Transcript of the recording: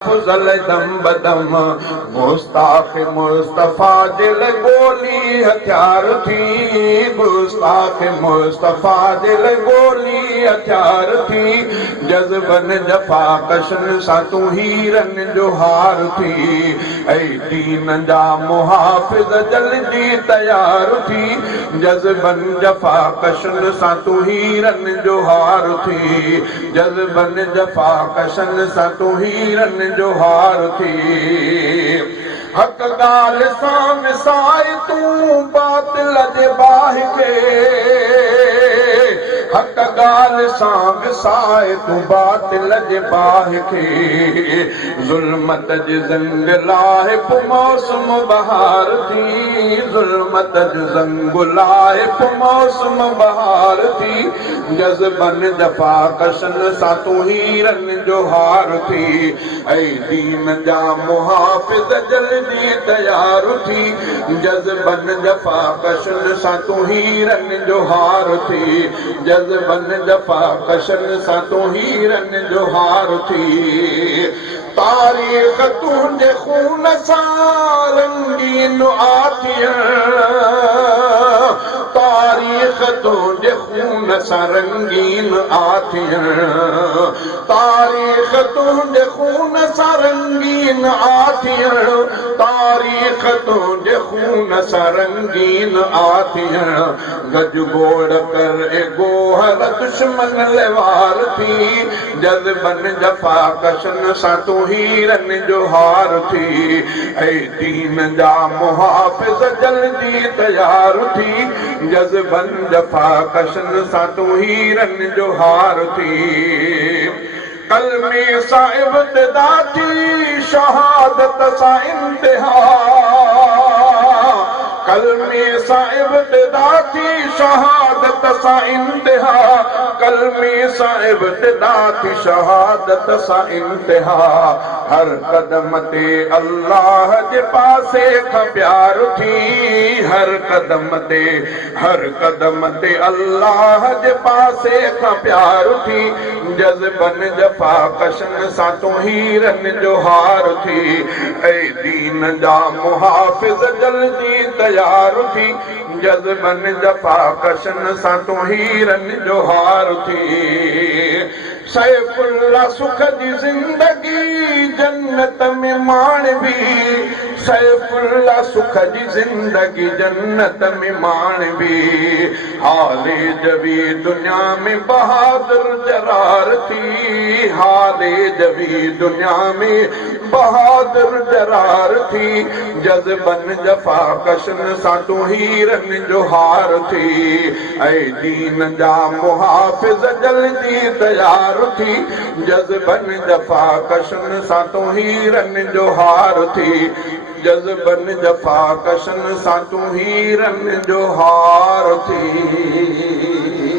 फुजल दम बदम गुस्ताख मुस्तफा दिल गोली हथियार थी। गुस्ताख मुस्तफा दिल गोली हथियार थी। जज्बन जफा कशन सा तू हीरन जो हार थी। ऐ दीन जा मुहाफिज जल्दी तैयार थी। जज्बन जफा कशन सा तू हीरन जो हार थी। जज्बन जफा कशन सा तू हीरन जो हार थी। हक गाल सां मिसाए तूं बातिल जे बाहि खे। हक गाल सां विसाए तूं बातिल जे बाहि खे। ज़ुल्मत जी ज़ंग लाहे पोइ मौसम बहार थी। ज़ुल्मत जो ज़ंग लाहे पोइ मौसम बहार थी। जज़बन जफ़ा कशन सां तूं हीरन जो हार थी। ऐ दीन जा मुहाफ़िज़ जल्दी तैयार थी। जज़बन जफ़ा कशन सां तूं हीरन जो हार थी। जज़बन जफ़ा कशन सां तूं हीरन जो हार थी। तारीख़ तुंहिंजे खून सां रंगीन आथिया। तारीख़ तुंहिंजे खून सां रंगीन आथिया। तारीख़ तुंहिंजे खून सां रंगीन आथिया। तारीख़ तुंहिंजे खून सां रंगीन आथिया। गज गोड़ कर ए गोहर दुश्मन लेवार थी। जज़बन जफ़ा कशन सां तूं हीरन जो हार थी। ऐ दीन जा मुहाफ़िज़ जल्दी तैयार थी। जज़बन जफ़ा कशन सां तूं हीरन जो हार थी। कलमे सां इब्तिदा थी शहादत सां इंतिहा। कलमे सां इब्तिदा थी शहादत सां इंतिहा। कलमे सां इब्तिदा थी शहादत सां इंतिहा। हर कदम ते अल्लाह जे पासे खां प्यार थी। हर कदम ते अल्लाह जे पासे खां प्यार थी। जज़बन जफ़ा कशन सां तूं हीरन जो हार थी। ऐ दीन जा मुहाफ़िज़ जल्दी तैयार थी। जज़बन जफ़ा कशन सां तूं हीरन जो हार थी। सैफुल्लाह सुख जी ज़िंदगी जन्नत में माणबी। सैफुल्लाह सुख जी ज़िंदगी जन्नत में माणबी। हाले जबी दुनिया में बहादुर जरार थी। हाले जबी दुनिया में बहादुर जरार थी। जज़बन जफ़ा कशन सां तूं हीरन जो हार थी। ऐ दीन जा मुहाफ़िज़ जल्दी तैयार थी। जज़बन जफ़ा कशन सां तूं हीरन जो हार थी। जज़बन जफ़ा कशन सां तूं हीरन जो हार थी।